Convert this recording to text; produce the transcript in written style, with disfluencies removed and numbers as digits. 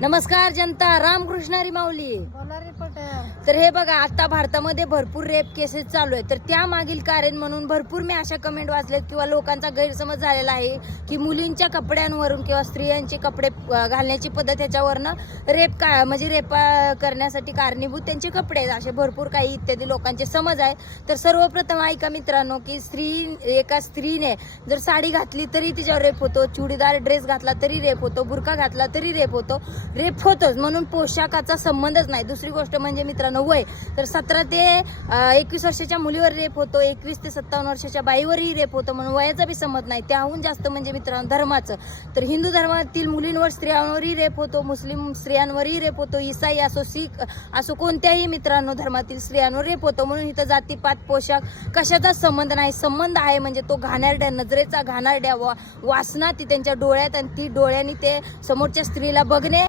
नमस्कार जनता, रामकृष्ण हरी माऊली. तर हे बघा, आता भारतामध्ये भरपूर रेप केसेस चालू आहे. तर त्या मागील कारण म्हणून भरपूर मी अशा कमेंट वाचलेत किंवा लोकांचा गैरसमज झालेला आहे की मुलींच्या कपड्यांवरून किंवा स्त्रियांचे कपडे घालण्याची पद्धत ह्याच्यावरनं रेप करण्यासाठी कारणीभूत त्यांचे कपडे आहेत, असे भरपूर काही इत्यादी लोकांचे समज आहे. तर सर्वप्रथम ऐका मित्रांनो की एका स्त्रीने जर साडी घातली तरी तिच्यावर रेप होतो, चुडीदार ड्रेस घातला तरी रेप होतो, बुरका घातला तरी रेप होतोच. म्हणून पोशाखाचा संबंधच नाही. दुसरी गोष्ट म्हणजे मित्रांनो, वय तर 17 ते 21 वर्षाच्या मुलीवर रेप होतो, 21 ते 57 वर्षाच्या बाईवरही रेप होतो. म्हणून वयाचा बी संबंध नाही. त्याहून जास्त म्हणजे मित्रांनो धर्माचं, तर हिंदू धर्मातील मुलींवर स्त्रियांवरही रेप होतो, मुस्लिम स्त्रियांवरही रेप होतो, ईसाई असो, शीख असो, कोणत्याही मित्रांनो धर्मातील स्त्रियांवर रेप होतो. म्हणून इथं जातीपात पोशाख कशाचाच संबंध नाही. संबंध आहे म्हणजे तो घाणेरड्या नजरेचा, घाणेरड्या वासना ती त्यांच्या डोळ्यात, आणि ती डोळ्यांनी ते समोरच्या स्त्रीला बघणे.